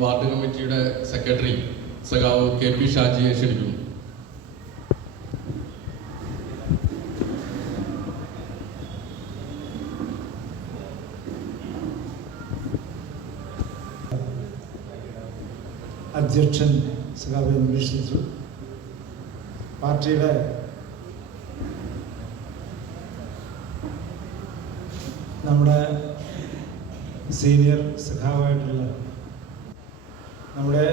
Ward കമ്മിറ്റിയുടെ secretary സഖാവ് KP ഷാജിയെ ക്ഷണിക്കുന്നു. അധ്യക്ഷൻ സഖാവ് അന്വേഷിച്ചു. പാർട്ടിയുടെ നമ്മുടെ സീനിയർ സഖാവായിട്ടുള്ള നമ്മുടെ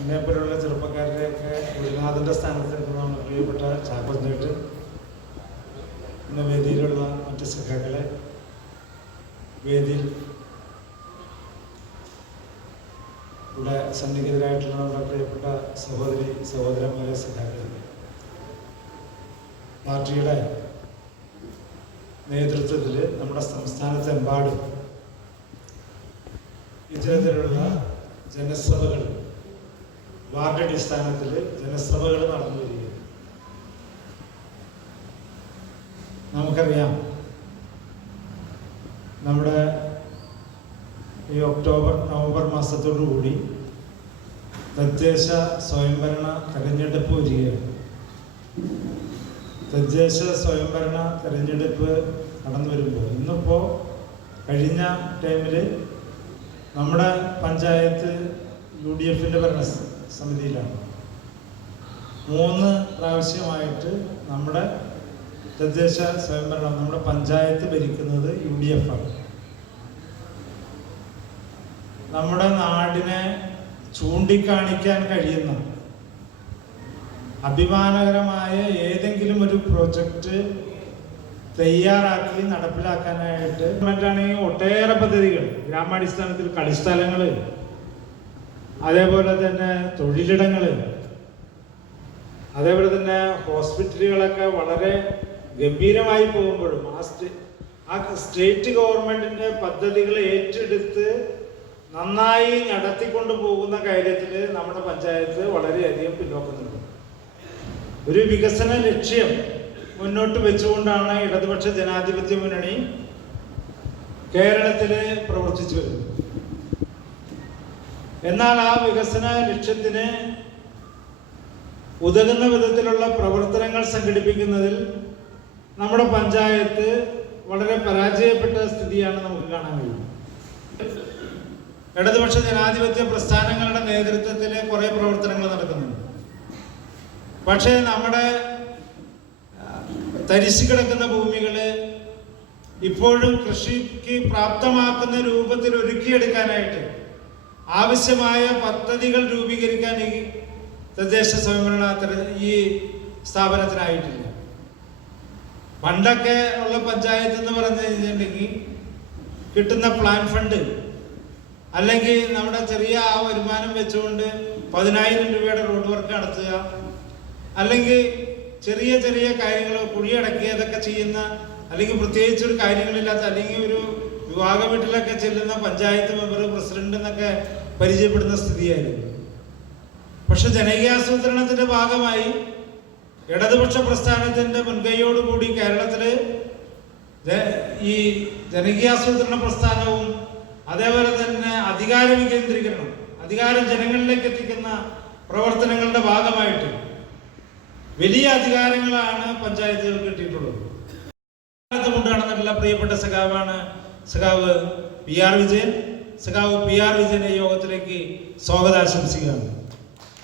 എന്നെപ്പോലുള്ള ചെറുപ്പക്കാരുടെയൊക്കെ ഗുരുനാഥൻ്റെ സ്ഥാനത്ത് നിൽക്കുന്ന പ്രിയപ്പെട്ട ചാക്കോച്ചേട്ട്, പിന്നെ വേദിയിലുള്ള മറ്റ് സഖാക്കളെ, വേദിയിൽ ഇവിടെ സന്നിഹിതരായിട്ടുള്ള നമ്മുടെ പ്രിയപ്പെട്ട സഹോദരന്മാരെ സഖാക്കളെ, പാർട്ടിയുടെ നേതൃത്വത്തിൽ നമ്മുടെ സംസ്ഥാനത്തെമ്പാടും ഇത്തരത്തിലുള്ള ജനസഭകൾ, വാർഡ് അടിസ്ഥാനത്തിൽ ജനസഭകൾ നടന്നു വരികയാണ്. നമുക്കറിയാം, നമ്മുടെ ഈ നവംബർ മാസത്തോടുകൂടി തദ്ദേശ സ്വയംഭരണ തെരഞ്ഞെടുപ്പ് വരികയാണ്. തദ്ദേശ സ്വയംഭരണ തെരഞ്ഞെടുപ്പ് കടന്നു വരുമ്പോൾ ഇന്നിപ്പോൾ കഴിഞ്ഞ ടൈമിൽ നമ്മുടെ പഞ്ചായത്ത് UDFൻ്റെ ഭരണ സമിതിയിലാണ്. 3 പ്രാവശ്യമായിട്ട് നമ്മുടെ തദ്ദേശ സ്വയംഭരണം, നമ്മുടെ പഞ്ചായത്ത് ഭരിക്കുന്നത് UDF ആണ്. നമ്മുടെ നാടിനെ ചൂണ്ടിക്കാണിക്കാൻ കഴിയുന്ന അഭിമാനകരമായ ഏതെങ്കിലും ഒരു പ്രോജക്റ്റ് തയ്യാറാക്കി നടപ്പിലാക്കാനായിട്ട് ഗവൺമെന്റാണെങ്കിൽ ഒട്ടേറെ പദ്ധതികൾ, ഗ്രാമാടിസ്ഥാനത്തിൽ കളിസ്ഥലങ്ങൾ, അതേപോലെ തന്നെ തൊഴിലിടങ്ങൾ, അതേപോലെ തന്നെ ഹോസ്പിറ്റലുകളൊക്കെ വളരെ ഗംഭീരമായി പോകുമ്പോഴും ആ സ്റ്റേറ്റ് ഗവൺമെന്റിന്റെ പദ്ധതികൾ ഏറ്റെടുത്ത് നന്നായി നടത്തിക്കൊണ്ടു പോകുന്ന കാര്യത്തിൽ നമ്മുടെ പഞ്ചായത്ത് വളരെയധികം പിന്നോക്കം നിൽക്കും. ഒരു വികസന ലക്ഷ്യം മുന്നോട്ട് വെച്ചുകൊണ്ടാണ് ഇടതുപക്ഷ ജനാധിപത്യ മുന്നണി കേരളത്തിൽ പ്രവർത്തിച്ചു വരുന്നത്. എന്നാൽ ആ വികസന ലക്ഷ്യത്തിന് ഉതകുന്ന വിധത്തിലുള്ള പ്രവർത്തനങ്ങൾ സംഘടിപ്പിക്കുന്നതിൽ നമ്മുടെ പഞ്ചായത്ത് വളരെ പരാജയപ്പെട്ട സ്ഥിതിയാണ് നമുക്ക് കാണാൻ കഴിയുന്നത്. ഇടതുപക്ഷ ജനാധിപത്യ പ്രസ്ഥാനങ്ങളുടെ നേതൃത്വത്തിൽ കുറെ പ്രവർത്തനങ്ങൾ നടക്കുന്നുണ്ട്. പക്ഷേ നമ്മുടെ തരിശു കിടക്കുന്ന ഭൂമികള് ഇപ്പോഴും കൃഷിക്ക് പ്രാപ്തമാക്കുന്ന രൂപത്തിൽ ഒരുക്കിയെടുക്കാനായിട്ട് ആവശ്യമായ പദ്ധതികൾ രൂപീകരിക്കാൻ ഈ തദ്ദേശ സ്വയംഭരണ ഈ സ്ഥാപനത്തിനായിട്ടില്ല. പണ്ടൊക്കെ ഉള്ള പഞ്ചായത്ത് എന്ന് പറഞ്ഞു കഴിഞ്ഞിട്ടുണ്ടെങ്കിൽ കിട്ടുന്ന പ്ലാൻ ഫണ്ട് അല്ലെങ്കിൽ നമ്മുടെ ചെറിയ ആ വരുമാനം വെച്ചുകൊണ്ട് 10,000 രൂപയുടെ റോഡ് വർക്ക് നടത്തുക, അല്ലെങ്കിൽ ചെറിയ ചെറിയ കാര്യങ്ങൾ കുഴിയടക്കിയതൊക്കെ ചെയ്യുന്ന, അല്ലെങ്കിൽ പ്രത്യേകിച്ച് ഒരു കാര്യങ്ങളില്ലാത്ത, അല്ലെങ്കിൽ ഒരു വിവാഹ വീട്ടിലൊക്കെ ചെല്ലുന്ന പഞ്ചായത്ത് മെമ്പർ, പ്രസിഡന്റ് എന്നൊക്കെ പരിചയപ്പെടുന്ന സ്ഥിതിയായിരുന്നു. പക്ഷെ ജനകീയാസൂത്രണത്തിന്റെ ഭാഗമായി ഇടതുപക്ഷ പ്രസ്ഥാനത്തിന്റെ മുൻകൈയോടുകൂടി കേരളത്തില് ഈ ജനകീയാസൂത്രണ പ്രസ്ഥാനവും അതേപോലെ തന്നെ അധികാര വികേന്ദ്രീകരണം, അധികാരം ജനങ്ങളിലേക്ക് എത്തിക്കുന്ന പ്രവർത്തനങ്ങളുടെ ഭാഗമായിട്ട് വലിയ അധികാരങ്ങളാണ് പഞ്ചായത്തുകൾക്ക് കിട്ടിയിട്ടുള്ളത്. കൊണ്ടുനടന്നിട്ടുള്ള പ്രിയപ്പെട്ട സഖാവാണ് സഖാവ് PR വിജയൻ. സഖാവ് PR വിജയനെ യോഗത്തിലേക്ക് സ്വാഗതം ആശംസിക്കുകയാണ്.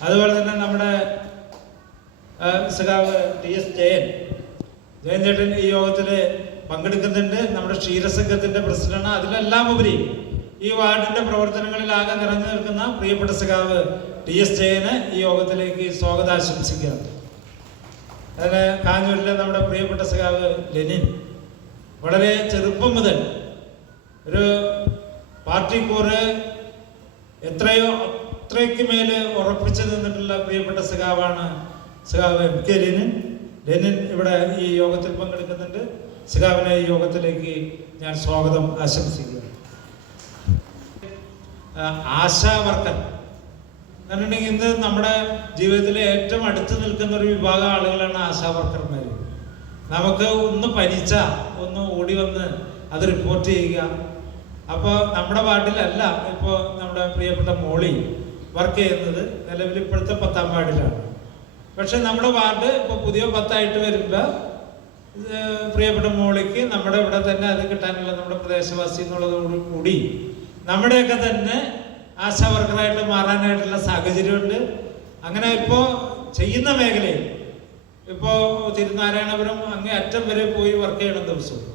അതുപോലെ തന്നെ നമ്മുടെ സഖാവ് TS ജയൻ ചേട്ടൻ ഈ യോഗത്തിൽ പങ്കെടുക്കുന്നുണ്ട്. നമ്മുടെ ക്ഷീരസംഘത്തിന്റെ പ്രസിഡന്റാണ്. അതിലെല്ലാം ഉപരി ഈ വാർഡിന്റെ പ്രവർത്തനങ്ങളിലാകെ നിറഞ്ഞു നിൽക്കുന്ന പ്രിയപ്പെട്ട സഖാവ് TS ജയന് ഈ യോഗത്തിലേക്ക് സ്വാഗതം ആശംസിക്കുകയാണ്. അതിന് കാഞ്ഞൂരിലെ നമ്മുടെ പ്രിയപ്പെട്ട സഖാവ് ലെനിൻ വളരെ ചെറുപ്പം മുതൽ ഒരു പാർട്ടി കൂറ് അത്രയ്ക്ക് മേല് ഉറപ്പിച്ചു നിന്നിട്ടുള്ള പ്രിയപ്പെട്ട സഖാവാണ് സഖാവ് MK ലെനിൻ ഇവിടെ ഈ യോഗത്തിൽ പങ്കെടുക്കുന്നുണ്ട്. സഖാവിനെ ഈ യോഗത്തിലേക്ക് ഞാൻ സ്വാഗതം ആശംസിക്കുക. ആശാ വർക്കർ എന്നുണ്ടെങ്കിൽ ഇന്ന് നമ്മുടെ ജീവിതത്തിലെ ഏറ്റവും അടുത്ത് നിൽക്കുന്ന ഒരു വിഭാഗം ആളുകളാണ് ആശാ വർക്കർമാർ. നമുക്ക് ഒന്ന് പനിച്ചാൽ ഒന്ന് ഓടി വന്ന് അത് റിപ്പോർട്ട് ചെയ്യുക. അപ്പോൾ നമ്മുടെ വാർഡിലല്ല, ഇപ്പോൾ നമ്മുടെ പ്രിയപ്പെട്ട മോളി വർക്ക് ചെയ്യുന്നത് നിലവിൽ ഇപ്പോഴത്തെ 10ാം വാർഡിലാണ്. പക്ഷെ നമ്മുടെ വാർഡ് ഇപ്പോൾ പുതിയ 10ആയിട്ട് വരുമ്പോൾ പ്രിയപ്പെട്ട മോളിക്ക് നമ്മുടെ ഇവിടെ തന്നെ അത് കിട്ടാനുള്ള നമ്മുടെ പ്രദേശവാസി എന്നുള്ളതോടു കൂടി നമ്മുടെയൊക്കെ തന്നെ ആശാ വർക്കറായിട്ട് മാറാനായിട്ടുള്ള സാഹചര്യമുണ്ട്. അങ്ങനെ ഇപ്പോൾ ചെയ്യുന്ന മേഖലയിൽ ഇപ്പോൾ തിരുനാരായണപുരം അങ്ങേ അറ്റം വരെ പോയി വർക്ക് ചെയ്യണം ദിവസവും.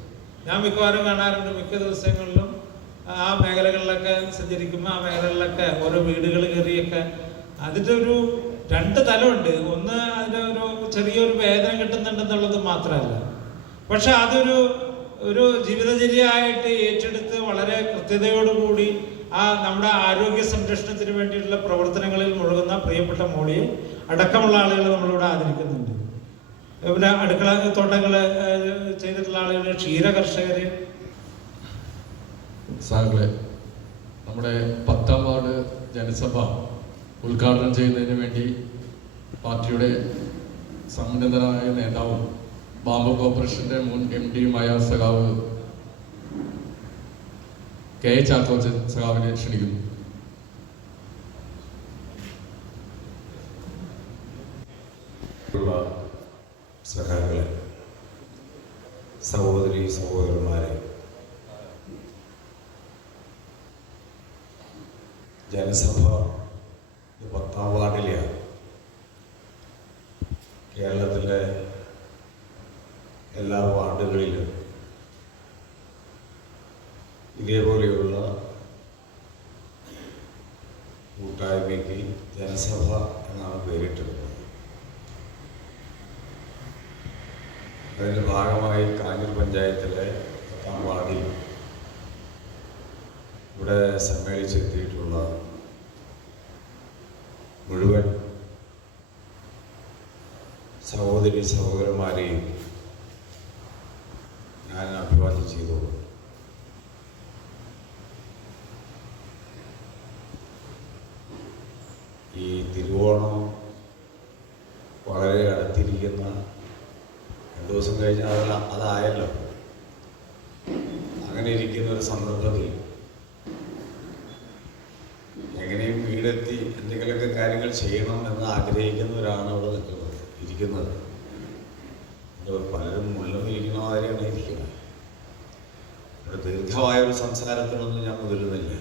ഞാൻ മിക്കവാറും കാണാറുണ്ട്. മിക്ക ദിവസങ്ങളിലും ആ മേഖലകളിലൊക്കെ സഞ്ചരിക്കുമ്പോൾ ആ മേഖലകളിലൊക്കെ ഓരോ വീടുകൾ കയറിയൊക്കെ അതിൻ്റെ ഒരു 2 തലമുണ്ട്. ഒന്ന് അതിൻ്റെ ഒരു ചെറിയൊരു വേദന കിട്ടുന്നുണ്ടെന്നുള്ളത് മാത്രമല്ല, പക്ഷെ ഒരു ജീവിതചര്യയായിട്ട് ഏറ്റെടുത്ത് വളരെ കൃത്യതയോടുകൂടി നമ്മുടെ ആരോഗ്യ സംരക്ഷണത്തിന് വേണ്ടിയിട്ടുള്ള പ്രവർത്തനങ്ങളിൽ മുഴുകുന്ന പ്രിയപ്പെട്ട മോളിയെ അടക്കമുള്ള ആളുകൾ നമ്മളിവിടെ ആദരിക്കുന്നുണ്ട്. പിന്നെ അടുക്കള തോട്ടങ്ങൾ ചെയ്തിട്ടുള്ള ആളുകൾ, ക്ഷീര കർഷകർ. സാറിലെ നമ്മുടെ 10ാം വാർഡ് ജനസഭ ഉദ്ഘാടനം ചെയ്യുന്നതിന് വേണ്ടി പാർട്ടിയുടെ സമുന്നതനായ നേതാവും ബാംബു കോർപ്പറേഷന്റെ മുൻ MD-യുമായ സഖാവ് കെ ചാക്കോച്ചൻ സഖാവിനെ ക്ഷണിക്കുന്നു. സഖാക്കളെ, സഹോദരി സഹോദരന്മാരെ, ജനസഭ 10ാം വാർഡിലെയാണ്. കേരളത്തിലെ എല്ലാ വാർഡുകളിലും ഇതേപോലെയുള്ള കൂട്ടായ്മയ്ക്ക് ജനസഭ എന്നാണ് പേരിട്ടിരുന്നത്. അതിൻ്റെ ഭാഗമായി കാഞ്ഞൂർ പഞ്ചായത്തിലെ 10ാം വാർഡിൽ ഇവിടെ സമ്മേളിച്ചെത്തിയിട്ടുള്ള മുഴുവൻ സഹോദരി സഹോദരന്മാരെയും ഞാൻ അഭിവാദ്യം ചെയ്തു. ഈ തിരുവോണം വളരെ അടുത്തിരിക്കുന്ന 2 ദിവസം കഴിഞ്ഞാൽ അതായല്ലോ. അങ്ങനെ ഇരിക്കുന്ന ഒരു സന്ദർഭത്തിൽ എങ്ങനെയും വീടെത്തി എന്തെങ്കിലുമൊക്കെ കാര്യങ്ങൾ ചെയ്യണം എന്ന് ആഗ്രഹിക്കുന്നവരാണ് അവിടെ ഇരിക്കുന്നത്. പലരും മുള്ളും ഇരിക്കുന്ന മാതിരിയാണ് ഇരിക്കുന്നത്. ഒരു ദീർഘമായ ഒരു സംസാരത്തിനൊന്നും ഞാൻ മുതിരുന്നില്ല.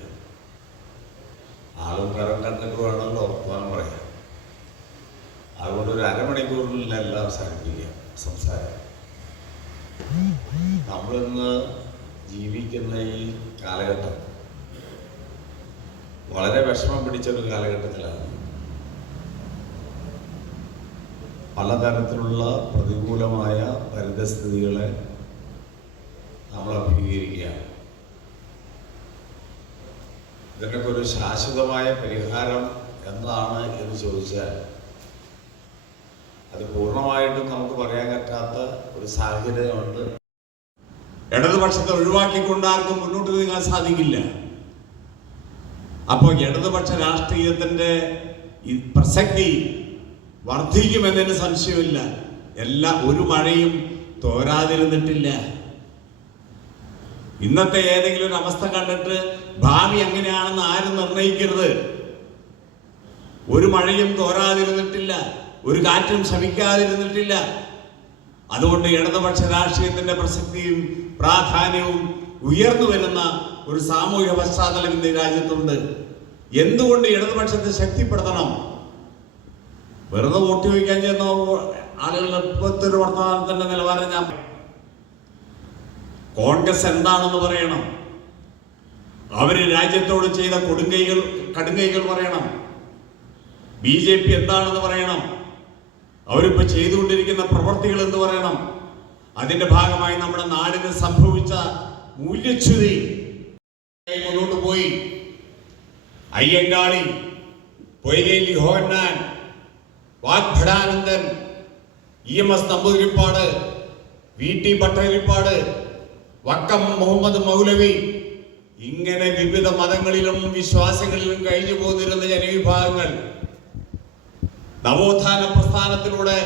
ആളും കരം കണ്ടിട്ട് വേണമല്ലോ വർത്തമാനം പറയാം. അതുകൊണ്ട് ഒരു അരമണിക്കൂറിലല്ല അവസാനിപ്പിക്കാം സംസാരം. നമ്മളിന്ന് ജീവിക്കുന്ന ഈ കാലഘട്ടം വളരെ വിഷമം പിടിച്ചൊരു കാലഘട്ടത്തിലാണ്. പലതരത്തിലുള്ള പ്രതികൂലമായ പരിതസ്ഥിതികളെ നമ്മൾ അഭിമുഖീകരിക്കുകയാണ്. ഇതിനൊക്കെ ഒരു ശാശ്വതമായ പരിഹാരം എന്താണ് എന്ന് ചോദിച്ചാൽ അത് പൂർണ്ണമായിട്ടും നമുക്ക് പറയാൻ പറ്റാത്ത ഒരു സാഹചര്യമുണ്ട്. ഇടതുപക്ഷത്തെ ഒഴിവാക്കിക്കൊണ്ട് ആർക്കും മുന്നോട്ട് നീങ്ങാൻ സാധിക്കില്ല. അപ്പോൾ ഇടതുപക്ഷ രാഷ്ട്രീയത്തിന്റെ ഈ പ്രസക്തി വർദ്ധിക്കുമെന്നതിന് സംശയമില്ല. ഒരു മഴയും തോരാതിരുന്നിട്ടില്ല. ഇന്നത്തെ ഏതെങ്കിലും ഒരു അവസ്ഥ കണ്ടിട്ട് ഭാവി എങ്ങനെയാണെന്ന് ആരും നിർണയിക്കരുത്. ഒരു മഴയും തോരാതിരുന്നിട്ടില്ല, ഒരു കാറ്റും ശമിക്കാതിരുന്നിട്ടില്ല. അതുകൊണ്ട് ഇടതുപക്ഷ രാഷ്ട്രീയത്തിന്റെ പ്രസക്തിയും പ്രാധാന്യവും ഉയർന്നു വരുന്ന ഒരു സാമൂഹിക പശ്ചാത്തലം ഇന്ന് രാജ്യത്തുണ്ട്. എന്തുകൊണ്ട് ഇടതുപക്ഷത്തെ ശക്തിപ്പെടുത്തണം? വെറുതെ വോട്ട് ചോദിക്കാൻ ചെയ്യുന്ന ആളുകളുടെ ഇപ്പോഴത്തെ ഒരു വർത്തമാനത്തിന്റെ നിലവാരം ഞാൻ കോൺഗ്രസ് എന്താണെന്ന് പറയണം. അവര് രാജ്യത്തോട് ചെയ്ത കടുങ്കൈകൾ പറയണം. BJP എന്താണെന്ന് പറയണം. അവരിപ്പോ ചെയ്തുകൊണ്ടിരിക്കുന്ന പ്രവർത്തികൾ എന്ന് പറയണം. അതിന്റെ ഭാഗമായി നമ്മുടെ നാടിന് സംഭവിച്ച മൂല്യച്യുതി മുന്നോട്ട് പോയി. അയ്യങ്കാളി, പൊയ്കേലി ഹോന്നാൻ, വാഗ്ഭടാനന്ദൻ, EMS നമ്പൂതിരിപ്പാട്, VT ഭട്ടതിരിപ്പാട്, വക്കം മുഹമ്മദ് മൗലവി, ഇങ്ങനെ വിവിധ മതങ്ങളിലും വിശ്വാസങ്ങളിലും കഴിഞ്ഞു പോന്നിരുന്ന ജനവിഭാഗങ്ങൾ നവോത്ഥാന പ്രസ്ഥാനത്തിലൂടെ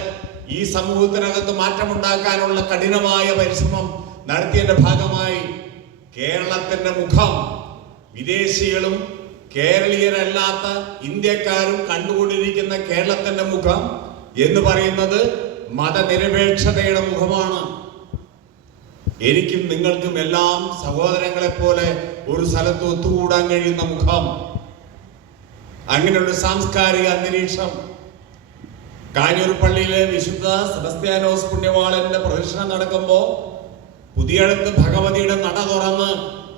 ഈ സമൂഹത്തിനകത്ത് മാറ്റമുണ്ടാക്കാനുള്ള കഠിനമായ പരിശ്രമം നടത്തിയതിന്റെ ഭാഗമായി കേരളത്തിന്റെ മുഖം വിദേശികളും കേരളീയരല്ലാത്ത ഇന്ത്യക്കാരും കണ്ടുകൊണ്ടിരിക്കുന്ന കേരളത്തിന്റെ മുഖം എന്ന് പറയുന്നത് മതനിരപേക്ഷതയുടെ മുഖമാണ്. എനിക്കും നിങ്ങൾക്കും എല്ലാം സഹോദരങ്ങളെ പോലെ ഒരു സ്ഥലത്ത് ഒത്തുകൂടാൻ കഴിയുന്ന മുഖം, അങ്ങനെയുള്ള സാംസ്കാരിക അന്തരീക്ഷം. കാഞ്ഞൂർ പള്ളിയിലെ വിശുദ്ധ സെബസ്ത്യാനോസ് പുണ്യവാളന്റെ പ്രദർശനം നടക്കുമ്പോൾ പുതിയടത്ത് ഭഗവതിയുടെ നട തുറന്ന്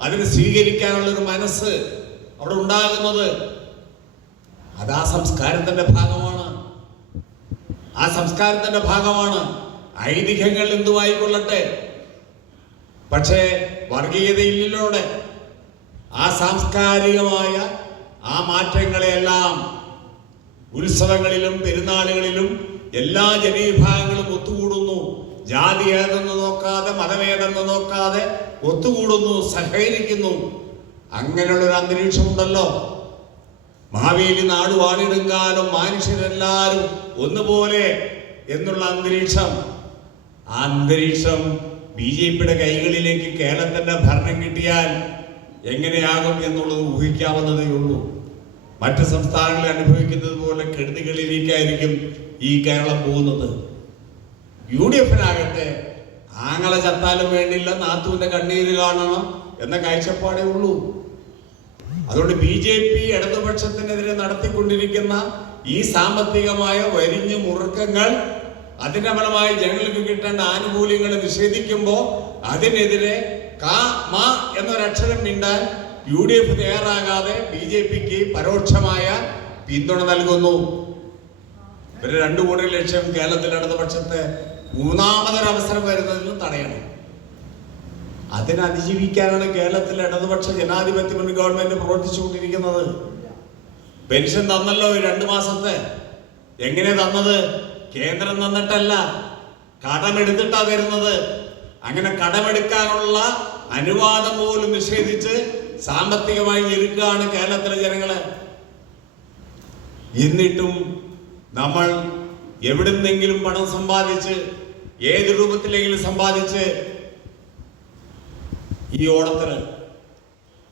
അതിന് സ്വീകരിക്കാനുള്ള ഒരു മനസ്സ് അവിടെ ഉണ്ടാകുന്നത് അത് ആ സംസ്കാരത്തിന്റെ ഭാഗമാണ്. ആ സംസ്കാരത്തിന്റെ ഭാഗമാണ്. ഐതിഹ്യങ്ങൾ എന്തുമായിക്കൊള്ളട്ടെ, പക്ഷേ വർഗീയതയിലൂടെ ആ സാംസ്കാരികമായ ആ മാറ്റങ്ങളെയെല്ലാം ഉത്സവങ്ങളിലും പെരുന്നാളുകളിലും എല്ലാ ജനവിഭാഗങ്ങളും ഒത്തുകൂടുന്നു. ജാതി ഏതെന്ന് നോക്കാതെ, മതമേതെന്ന് നോക്കാതെ ഒത്തുകൂടുന്നു, സഹകരിക്കുന്നു. അങ്ങനെയുള്ളൊരു അന്തരീക്ഷമുണ്ടല്ലോ. മാവേലി നാട് വാണിടുങ്കാലം മനുഷ്യരെല്ലാവരും ഒന്നുപോലെ എന്നുള്ള അന്തരീക്ഷം, ആ അന്തരീക്ഷം BJPയുടെ കൈകളിലേക്ക് കേരളത്തിന്റെ ഭരണം കിട്ടിയാൽ എങ്ങനെയാകും എന്നുള്ളത് ഊഹിക്കാവുന്നതേ ഉള്ളൂ. മറ്റ് സംസ്ഥാനങ്ങളിൽ അനുഭവിക്കുന്നത് പോലെ കെടുതികളിലേക്കായിരിക്കും ഈ കേരളം പോകുന്നത്. UDFനാകട്ടെ ആങ്ങളെ ചത്താലും വേണ്ടില്ല, നാത്തൂന്റെ കണ്ണീര് കാണണം എന്ന കാഴ്ചപ്പാടേ ഉള്ളൂ. അതുകൊണ്ട് BJP ഇടതുപക്ഷത്തിനെതിരെ നടത്തിക്കൊണ്ടിരിക്കുന്ന ഈ സാമ്പത്തികമായ വരിഞ്ഞു മുറുക്കങ്ങൾ, അതിന്റെ ഫലമായി ജനങ്ങൾക്ക് കിട്ടേണ്ട ആനുകൂല്യങ്ങൾ നിഷേധിക്കുമ്പോൾ അതിനെതിരെ എന്നൊരക്ഷരം മിണ്ടാൻ UDF തയ്യാറാകാതെ BJPക്ക് പരോക്ഷമായ പിന്തുണ നൽകുന്നു. ഒരു 2 കോടി ലക്ഷം കേരളത്തിലെ ഇടതുപക്ഷത്തെ മൂന്നാമതൊരവസരം വരുന്നതിൽ തടയണം. അതിനെ അതിജീവിക്കാനാണ് കേരളത്തിലെ ഇടതുപക്ഷ ജനാധിപത്യ മുന്നണി ഗവൺമെന്റ് പ്രവർത്തിച്ചുകൊണ്ടിരിക്കുന്നത്. പെൻഷൻ തന്നല്ലോ 2 മാസത്തെ. എങ്ങനെ തന്നത്? കേന്ദ്രം തന്നിട്ടല്ല, കടമെടുത്തിട്ടാ തരുന്നത്. അങ്ങനെ കടമെടുക്കാനുള്ള അനുവാദം പോലും നിഷേധിച്ച് സാമ്പത്തികമായി ഞെരുക്കുകയാണ് കേരളത്തിലെ ജനങ്ങളെ. എന്നിട്ടും നമ്മൾ എവിടുന്നെങ്കിലും പണം സമ്പാദിച്ച്, ഏത് രൂപത്തിലെങ്കിലും സമ്പാദിച്ച് ഈ ഓണത്തിന്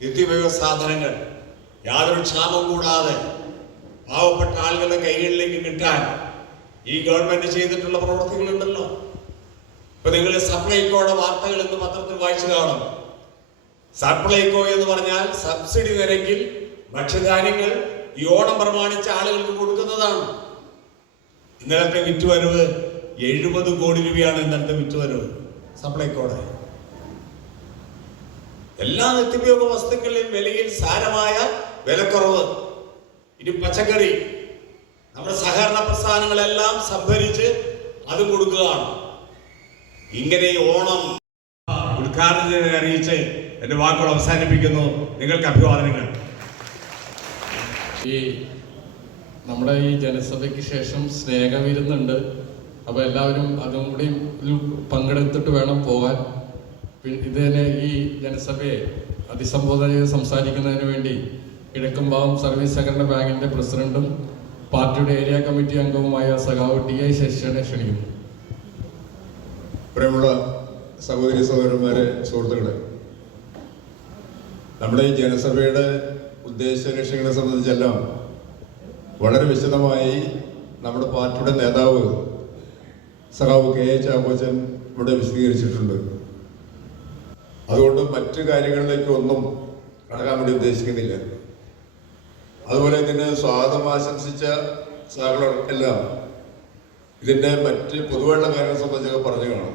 നിത്യോപയോഗ സാധനങ്ങൾ യാതൊരു ക്ഷാമം കൂടാതെ പാവപ്പെട്ട ആളുകളുടെ കൈകളിലേക്ക് കിട്ടാൻ ഈ ഗവൺമെന്റ് ചെയ്തിട്ടുള്ള പ്രവർത്തികളുണ്ടല്ലോ. ഇപ്പൊ നിങ്ങൾ സപ്ലൈകോയുടെ വാർത്തകൾ ഇന്ന് പത്രത്തിൽ വായിച്ചു കാണും. സപ്ലൈകോ എന്ന് പറഞ്ഞാൽ സബ്സിഡി നിരക്കിൽ ഭക്ഷ്യധാന്യങ്ങൾ ഈ ഓണം പ്രമാണിച്ച ആളുകൾക്ക് കൊടുക്കുന്നതാണ്. ഇന്നലത്തെ വിറ്റുവരവ് 70 കോടി രൂപയാണ്. ഇന്നലത്തെ വിറ്റുവരവ് സപ്ലൈകോയുടെ. എല്ലാ നിത്യോപയോഗ വസ്തുക്കളുടെയും വിലയിൽ സാരമായ വിലക്കുറവ്. ഇനി പച്ചക്കറി, നമ്മുടെ സഹകരണ പ്രസ്ഥാനങ്ങളെല്ലാം സംഭരിച്ച് അത് കൊടുക്കുകയാണ്. ഇങ്ങനെ ഓണം ഉദ്ഘാടനത്തിന് അറിയിച്ച് എന്റെ വാക്കുകൾ അവസാനിപ്പിക്കുന്നു. നിങ്ങൾക്ക് അഭിവാദനങ്ങൾ. ഈ നമ്മുടെ ഈ ജനസഭയ്ക്ക് ശേഷം സ്നേഹവിരുന്നുണ്ട്. അപ്പോൾ എല്ലാവരും അതും കൂടി പങ്കെടുത്തിട്ട് വേണം പോകാൻ. ഇതിനെ ഈ ജനസഭയെ അഭിസംബോധന ചെയ്ത് സംസാരിക്കുന്നതിന് വേണ്ടി കിഴക്കമ്പാവം സർവീസ് സഹകരണ ബാങ്കിന്റെ പ്രസിഡന്റും പാർട്ടിയുടെ ഏരിയ കമ്മിറ്റി അംഗവുമായ സഖാവ് TI ശശിയെ ക്ഷണിക്കുന്നു. പ്രിയമുള്ള സഹോദരി സഹോദരന്മാരെ, സുഹൃത്തുക്കളെ, നമ്മുടെ ഈ ജനസഭയുടെ ഉദ്ദേശ ലക്ഷ്യങ്ങളെ സംബന്ധിച്ചെല്ലാം വളരെ വിശദമായി നമ്മുടെ പാർട്ടിയുടെ നേതാവ് സഖാവ് KA ചാക്കോച്ചൻ ഇവിടെ വിശദീകരിച്ചിട്ടുണ്ട്. അതുകൊണ്ട് മറ്റു കാര്യങ്ങളിലേക്ക് ഒന്നും കടക്കാൻ വേണ്ടി ഉദ്ദേശിക്കുന്നില്ല. അതുപോലെ ഇതിന് സ്വാഗതം ആശംസിച്ച സഹകളെല്ലാം ഇതിൻ്റെ മറ്റ് പൊതുവായുള്ള കാര്യങ്ങളെ സംബന്ധിച്ചൊക്കെ പറഞ്ഞു കാണും.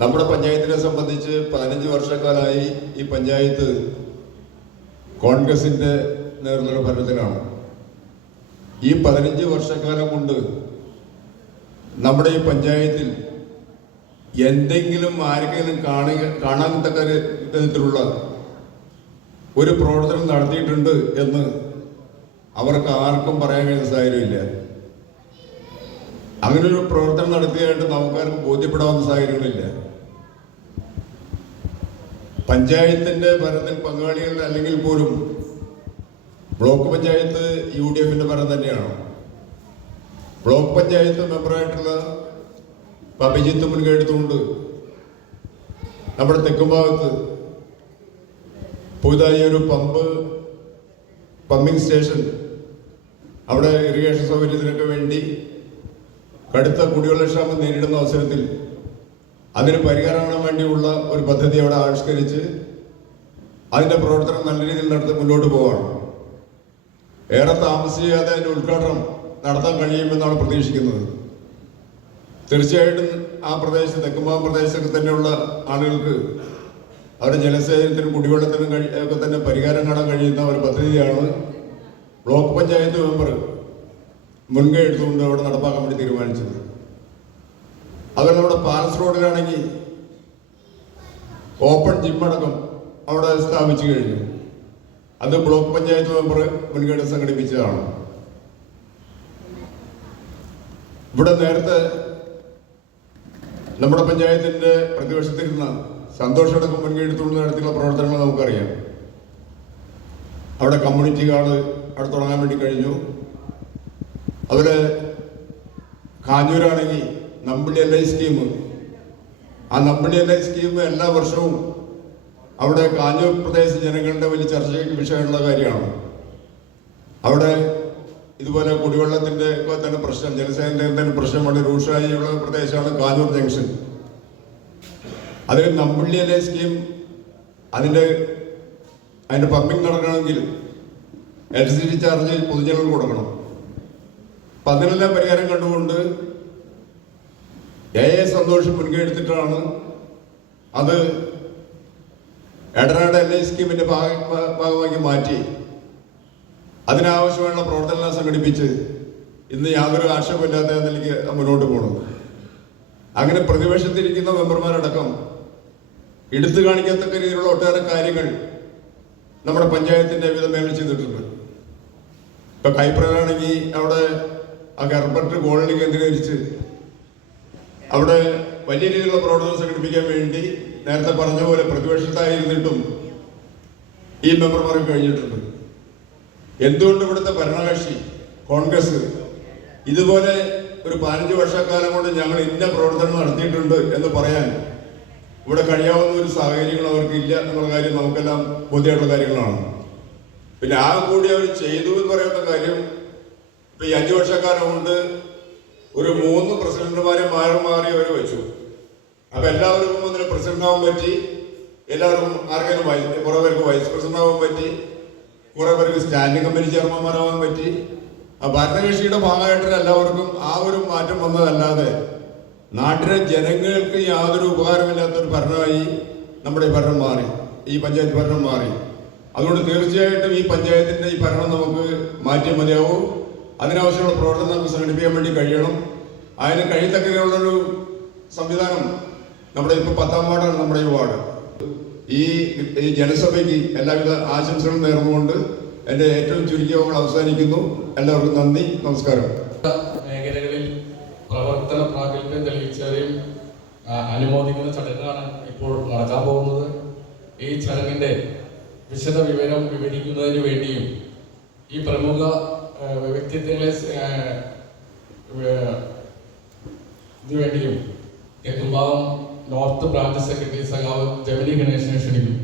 നമ്മുടെ പഞ്ചായത്തിനെ സംബന്ധിച്ച് 15 വർഷക്കാലമായി ഈ പഞ്ചായത്ത് കോൺഗ്രസിൻ്റെ നേതൃത്വ ഭരണത്തിലാണ്. ഈ 15 വർഷക്കാലം കൊണ്ട് നമ്മുടെ ഈ പഞ്ചായത്തിൽ എന്തെങ്കിലും ആരെങ്കിലും കാണാൻ തക്ക വിധത്തിലുള്ള ഒരു പ്രവർത്തനം നടത്തിയിട്ടുണ്ട് എന്ന് അവർക്ക് ആർക്കും പറയാൻ കഴിയുന്ന സാഹചര്യമില്ല. അങ്ങനെ ഒരു പ്രവർത്തനം നടത്തിയതായിട്ട് നമുക്കാർക്കും ബോധ്യപ്പെടാവുന്ന സാഹചര്യങ്ങളില്ല. പഞ്ചായത്തിന്റെ ഭരണത്തിൽ പങ്കാളികൾ അല്ലെങ്കിൽ പോലും ബ്ലോക്ക് പഞ്ചായത്ത് UDFന്റെ ഭരണം തന്നെയാണ്. ബ്ലോക്ക് പഞ്ചായത്ത് മെമ്പറായിട്ടുള്ള അഭിജിത്ത് മുൻകൈ എടുത്തുകൊണ്ട് നമ്മുടെ തെക്കുംഭാഗത്ത് പുതുതായി ഒരു പമ്പ് പമ്പിംഗ് സ്റ്റേഷൻ അവിടെ ഇറിഗേഷൻ സൗകര്യത്തിനൊക്കെ വേണ്ടി കടുത്ത കുടിവെള്ളക്ഷാമം നേരിടുന്ന അവസരത്തിൽ അതിന് പരിഹാരം കാണാൻ വേണ്ടിയുള്ള ഒരു പദ്ധതി അവിടെ ആവിഷ്കരിച്ച് അതിൻ്റെ പ്രവർത്തനം നല്ല രീതിയിൽ നടത്തി മുന്നോട്ട് പോവുകയാണ്. ഏറെ താമസിയാതെ അതിൻ്റെ ഉദ്ഘാടനം നടത്താൻ കഴിയുമെന്നാണ് പ്രതീക്ഷിക്കുന്നത്. തീർച്ചയായിട്ടും ആ പ്രദേശത്ത് തെക്കുംഭാഗം പ്രദേശത്തൊക്കെ തന്നെയുള്ള ആളുകൾക്ക് അവരുടെ ജലസേചനത്തിനും കുടിവെള്ളത്തിനും ഒക്കെ തന്നെ പരിഹാരം കാണാൻ കഴിയുന്ന ഒരു പദ്ധതിയാണ് ബ്ലോക്ക് പഞ്ചായത്ത് മെമ്പർ മുൻകൈ എടുത്തുകൊണ്ട് അവിടെ നടപ്പാക്കാൻ വേണ്ടി തീരുമാനിച്ചത്. അതുപോലെ നമ്മുടെ പാലസ് റോഡിലാണെങ്കിൽ ഓപ്പൺ ജിം അടക്കം അവിടെ സ്ഥാപിച്ചു കഴിഞ്ഞു. അത് ബ്ലോക്ക് പഞ്ചായത്ത് മെമ്പർ മുൻകൈ എടുത്ത് സംഘടിപ്പിച്ചതാണ്. ഇവിടെ നേരത്തെ നമ്മുടെ പഞ്ചായത്തിൻ്റെ പ്രതിപക്ഷത്തിരുന്ന സന്തോഷടക്കം മുൻകൈ എടുത്തുകൊണ്ട് നടത്തിയുള്ള പ്രവർത്തനങ്ങൾ നമുക്കറിയാം. അവിടെ കമ്മ്യൂണിറ്റി ഹാള് അവിടെ തുടങ്ങാൻ വേണ്ടി കഴിഞ്ഞു. അതുപോലെ കാഞ്ഞൂരാണെങ്കിൽ നമ്പിളി LI സ്കീം, ആ നമ്പിളി LI സ്കീം എല്ലാ വർഷവും അവിടെ കാഞ്ഞൂർ പ്രദേശ ജനങ്ങളുടെ വലിയ ചർച്ചയ്ക്ക് വിഷയമുള്ള കാര്യമാണ്. അവിടെ ഇതുപോലെ കുടിവെള്ളത്തിൻ്റെ തന്നെ പ്രശ്നം, ജലസേചനത്തിൻ്റെ തന്നെ പ്രശ്നം വളരെ രൂക്ഷമായുള്ള പ്രദേശമാണ് കാഞ്ഞൂർ ജംഗ്ഷൻ. അതിൽ നമ്പിളി LI സ്കീം അതിൻ്റെ പമ്പിങ് നടക്കണമെങ്കിൽ ഇലക്ട്രിസിറ്റി ചാർജ് പൊതുജനങ്ങൾക്ക് കൊടുക്കണം. അപ്പം അതിനെല്ലാം പരിഹാരം കണ്ടുകൊണ്ട് സന്തോഷം മുൻകൈ എടുത്തിട്ടാണ് അത് എടനാട് LI സ്കീമിൻ്റെ ഭാഗമാക്കി മാറ്റി അതിനാവശ്യമായുള്ള പ്രവർത്തനങ്ങൾ സംഘടിപ്പിച്ച് ഇന്ന് യാതൊരു ആക്ഷേപമില്ലാത്ത നിലയ്ക്ക് മുന്നോട്ട് പോകണം. അങ്ങനെ പ്രതിപക്ഷത്തിരിക്കുന്ന മെമ്പർമാരടക്കം എടുത്തു കാണിക്കത്തക്ക രീതിയിലുള്ള ഒട്ടേറെ കാര്യങ്ങൾ നമ്മുടെ പഞ്ചായത്തിൻ്റെ വിവിധ മേഖല ചെയ്തിട്ടുണ്ട്. ഇപ്പം കൈപ്രനാണെങ്കിൽ അവിടെ ആ ഗർഭട്ട് കോളനി കേന്ദ്രീകരിച്ച് അവിടെ വലിയ രീതിയിലുള്ള പ്രവർത്തനം സംഘടിപ്പിക്കാൻ വേണ്ടി നേരത്തെ പറഞ്ഞ പോലെ പ്രതിപക്ഷത്തായിരുന്നിട്ടും ഈ മെമ്പർമാർക്ക് കഴിഞ്ഞിട്ടുണ്ട്. എന്തുകൊണ്ട് ഇവിടുത്തെ ഭരണകക്ഷി കോൺഗ്രസ് ഇതുപോലെ ഒരു 15 വർഷക്കാലം കൊണ്ട് ഞങ്ങൾ ഇന്ന പ്രവർത്തനം നടത്തിയിട്ടുണ്ട് എന്ന് പറയാൻ ഇവിടെ കഴിയാവുന്ന ഒരു സാഹചര്യങ്ങൾ അവർക്ക് ഇല്ല എന്നുള്ള കാര്യം നമുക്കെല്ലാം ബോധ്യമായിട്ടുള്ള കാര്യങ്ങളാണ്. പിന്നെ ആ കൂടി അവർ ചെയ്തു എന്ന് പറയുന്ന കാര്യം ഇപ്പം ഈ 5 വർഷക്കാലം കൊണ്ട് ഒരു 3 പ്രസിഡന്റുമാരെ മാറി അവർ വെച്ചു. അപ്പം എല്ലാവർക്കും അതിന് പ്രസിഡന്റാവാൻ പറ്റി, എല്ലാവർക്കും ആർക്കെങ്കിലും കുറേ പേർക്ക് വൈസ് പ്രസിഡന്റാവാൻ പറ്റി, കുറേ പേർക്ക് സ്റ്റാൻഡിംഗ് കമ്മിറ്റി ചെയർമാൻമാരാവാൻ പറ്റി. ആ ഭരണകക്ഷിയുടെ ഭാഗമായിട്ട് എല്ലാവർക്കും ആ ഒരു മാറ്റം വന്നതല്ലാതെ നാട്ടിലെ ജനങ്ങൾക്ക് യാതൊരു ഉപകാരമില്ലാത്തൊരു ഭരണമായി നമ്മുടെ ഈ ഭരണം മാറി, ഈ പഞ്ചായത്ത് ഭരണം മാറി. അതുകൊണ്ട് തീർച്ചയായിട്ടും ഈ പഞ്ചായത്തിൻ്റെ ഈ ഭരണം നമുക്ക് മാറ്റി മതിയാവും. അതിനാവശ്യമുള്ള പ്രവർത്തനം നമുക്ക് സംഘടിപ്പിക്കാൻ വേണ്ടി കഴിയണം. അതിന് കഴിയത്തക്കതിനുള്ളൊരു സംവിധാനം നമ്മുടെ ഇപ്പോൾ 10ാം വാർഡാണ് നമ്മുടെ ഈ വാർഡ്. ഈ ജനസഭയ്ക്ക് എല്ലാവിധ ആശംസകളും നേർന്നുകൊണ്ട് എൻ്റെ ഏറ്റവും ചുരുക്കിയ അവസാനിക്കുന്നു. എല്ലാവർക്കും നന്ദി, നമസ്കാരം. മേഖലകളിൽ പ്രവർത്തന പ്രാഗൽഭ്യം തെളിയിച്ചവരെയും അനുമോദിക്കുന്ന ചടങ്ങാണ് ഇപ്പോൾ നടക്കാൻ പോകുന്നത്. ഈ ചടങ്ങിൻ്റെ വിശദ വിവരം വിവരിക്കുന്നതിന് വേണ്ടിയും ഈ പ്രമുഖ വ്യക്തിത്വങ്ങളെ ഇതിനുവേണ്ടിയും തെക്കുംഭാഗം നോർത്ത് ബ്രാഞ്ച് സെക്രട്ടറി സഖാവ് ജമിനി ഗണേശനെ ക്ഷണിക്കും.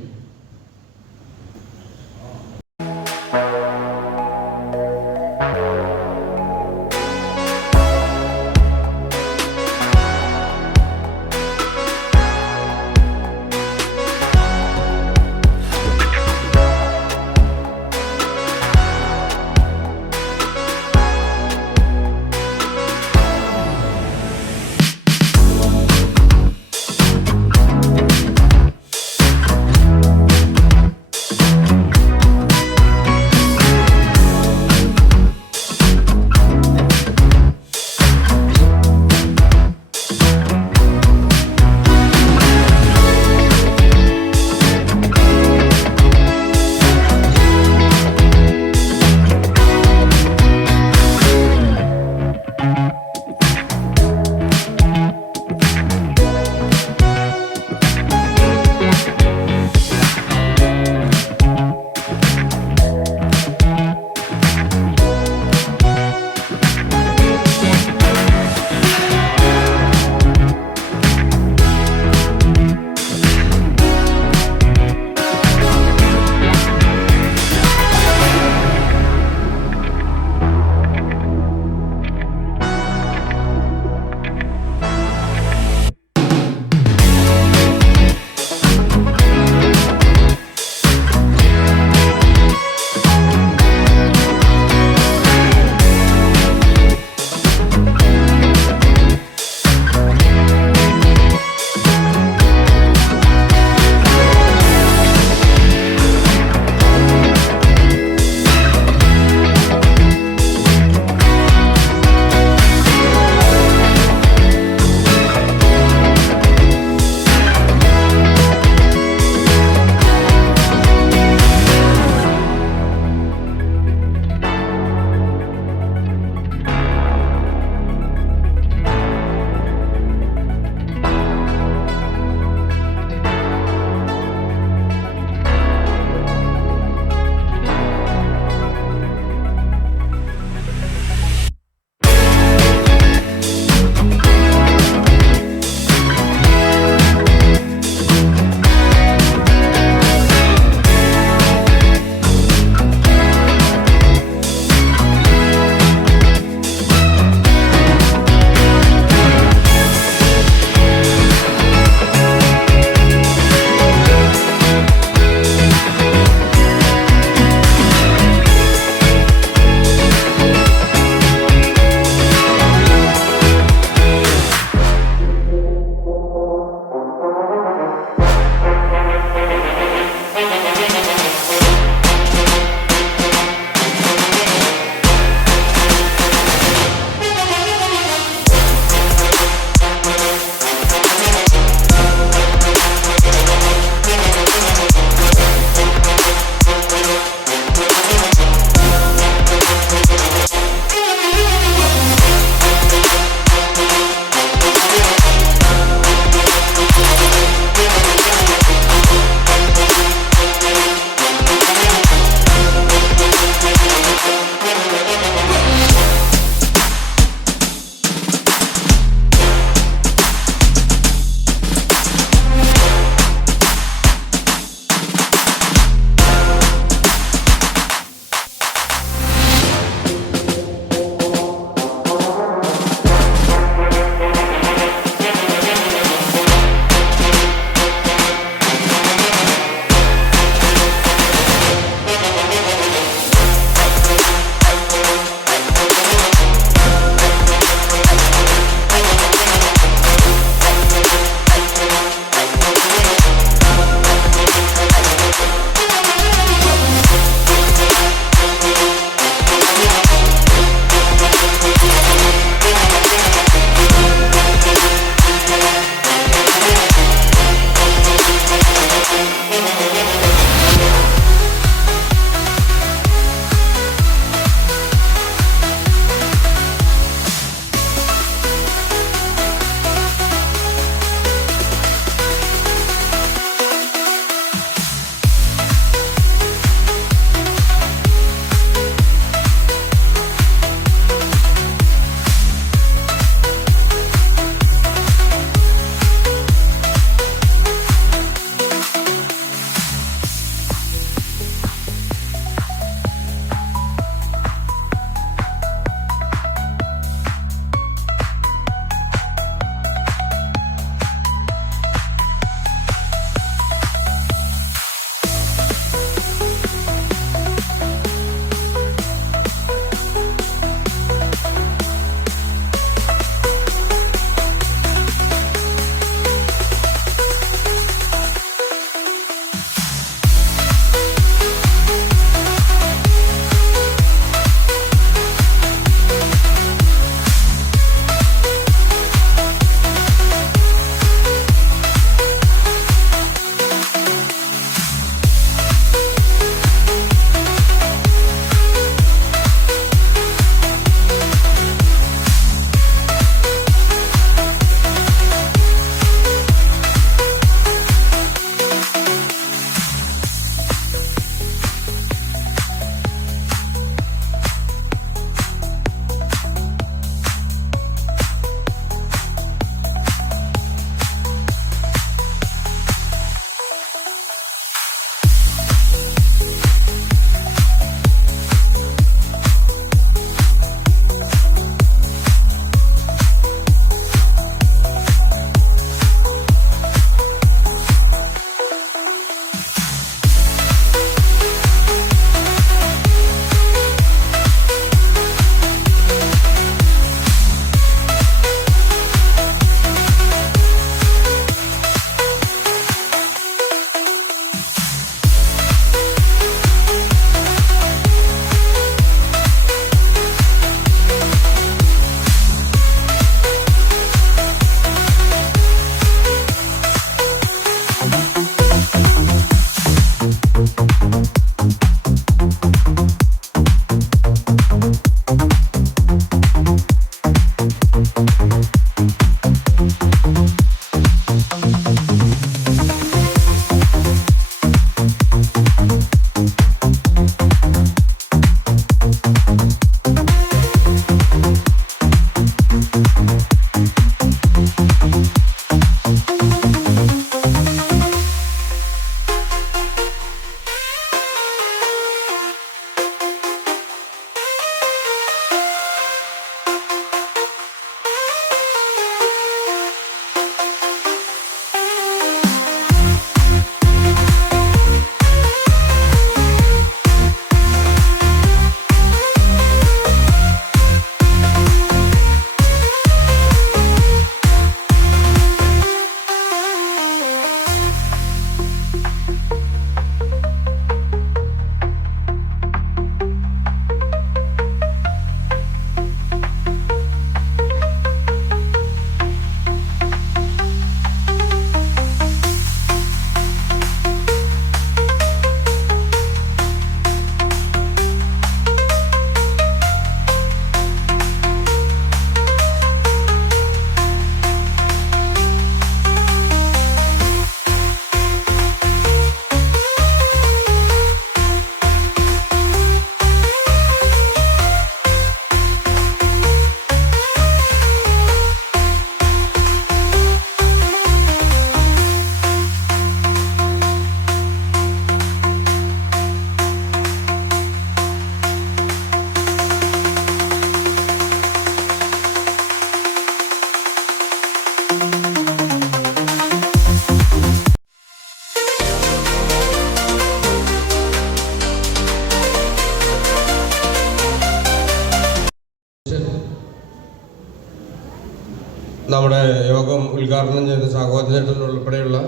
നമ്മുടെ യോഗം ഉദ്ഘാടനം ചെയ്ത സഹോദരൻ ഉൾപ്പെടെയുള്ള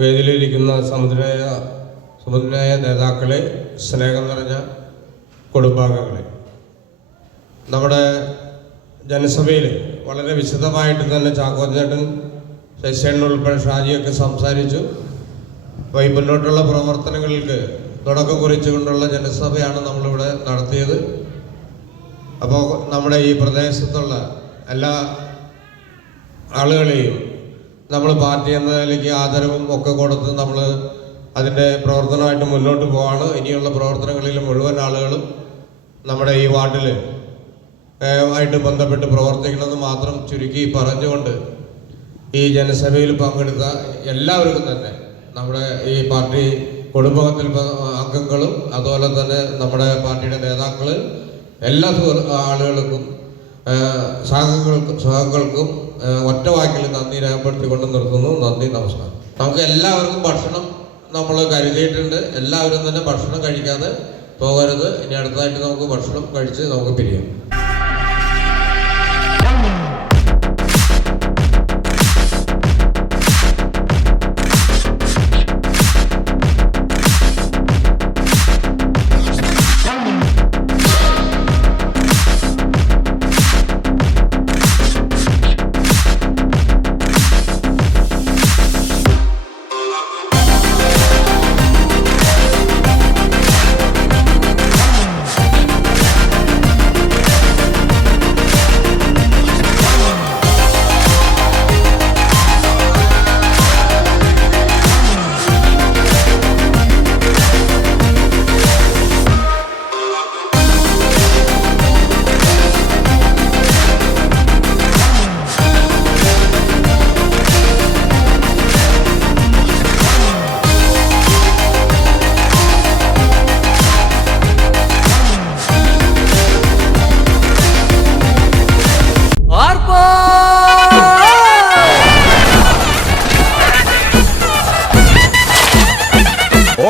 വേദിയിലിരിക്കുന്ന സമുദ്രായ നേതാക്കളെ, സ്നേഹം നിറഞ്ഞ കുടുംബാംഗങ്ങളെ, നമ്മുടെ ജനസഭയിൽ വളരെ വിശദമായിട്ട് തന്നെ ചാക്കോച്ചേട്ടൻ, ശശിയേട്ടൻ ഉൾപ്പെടെ ഷാജിയൊക്കെ സംസാരിച്ചു. അപ്പോൾ ഈ മുന്നോട്ടുള്ള പ്രവർത്തനങ്ങൾക്ക് തുടക്കം കുറിച്ചുകൊണ്ടുള്ള ജനസഭയാണ് നമ്മളിവിടെ നടത്തിയത്. അപ്പോൾ നമ്മുടെ ഈ പ്രദേശത്തുള്ള എല്ലാ ആളുകളെയും നമ്മൾ പാർട്ടി എന്ന നിലയ്ക്ക് ആദരവും ഒക്കെ കൊടുത്ത് നമ്മൾ അതിൻ്റെ പ്രവർത്തനമായിട്ട് മുന്നോട്ട് പോവാണ്. ഇനിയുള്ള പ്രവർത്തനങ്ങളിൽ മുഴുവൻ ആളുകളും നമ്മുടെ ഈ വാർഡിൽ ആയിട്ട് ബന്ധപ്പെട്ട് പ്രവർത്തിക്കണമെന്ന് മാത്രം ചുരുക്കി പറഞ്ഞുകൊണ്ട് ഈ ജനസഭയിൽ പങ്കെടുത്ത എല്ലാവർക്കും തന്നെ, നമ്മുടെ ഈ പാർട്ടി കുടുംബത്തിൽ അംഗങ്ങളും അതുപോലെ തന്നെ നമ്മുടെ പാർട്ടിയുടെ നേതാക്കൾ, എല്ലാ ആളുകൾക്കും സഹകൾക്കും ഒറ്റ വാക്കിൽ നന്ദി രേഖപ്പെടുത്തിക്കൊണ്ട് നിർത്തുന്നു. നന്ദി, നമസ്കാരം. നമുക്ക് എല്ലാവർക്കും ഭക്ഷണം നമ്മൾ കരുതിയിട്ടുണ്ട്. എല്ലാവരും തന്നെ ഭക്ഷണം കഴിക്കാതെ പോകരുത്. ഇനി അടുത്തതായിട്ട് നമുക്ക് ഭക്ഷണം കഴിച്ച് നമുക്ക് പിരിയാം.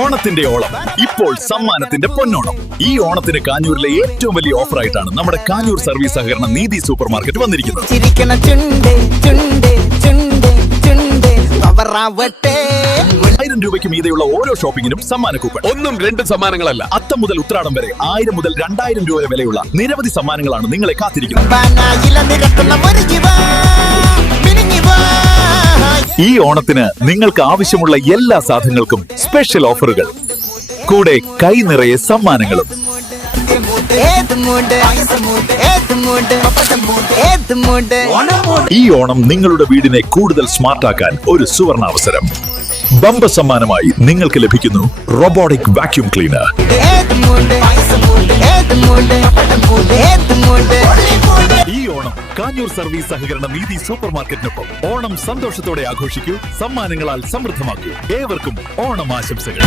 ഓണത്തിന്റെ ഓളം ഇപ്പോൾ സമ്മാനത്തിന്റെ പൊന്നോണം. ഈ ഓണത്തിന് കാഞ്ഞൂരിലെ ഏറ്റവും വലിയ ഓഫറായിട്ടാണ് നമ്മുടെ കാഞ്ഞൂർ സർവീസ് സഹകരണ നീതി സൂപ്പർ മാർക്കറ്റ് വന്നിരിക്കുന്നത്. 1000 രൂപയ്ക്ക് മീതെയുള്ള ഓരോ ഷോപ്പിംഗിനും സമ്മാന കൂപ്പൺ. 1, 2 സമ്മാനങ്ങളല്ല, അത്തം മുതൽ ഉത്രാടം വരെ 1000 മുതൽ 2000 രൂപ വിലയുള്ള നിരവധി സമ്മാനങ്ങളാണ് നിങ്ങളെ കാത്തിരിക്കുന്നത്. ഈ ഓണത്തിന് നിങ്ങൾക്ക് ആവശ്യമുള്ള എല്ലാ സാധനങ്ങൾക്കും സ്പെഷ്യൽ ഓഫറുകൾ, കൂടെ കൈ നിറയെ സമ്മാനങ്ങളും. ഈ ഓണം നിങ്ങളുടെ വീടിനെ കൂടുതൽ സ്മാർട്ടാക്കാൻ ഒരു സുവർണാവസരം. ബമ്പ സമ്മാനമായി നിങ്ങൾക്ക് ലഭിക്കുന്നു റോബോട്ടിക് വാക്യൂം ക്ലീനർ. ഈ ഓണം കാഞ്ഞൂർ സർവീസ് സഹകരണ നീതി സൂപ്പർ മാർക്കറ്റിനൊപ്പം ഓണം സന്തോഷത്തോടെ ആഘോഷിക്കൂ, സമ്മാനങ്ങളാൽ സമൃദ്ധമാക്കൂ. ഏവർക്കും ഓണം ആശംസകൾ.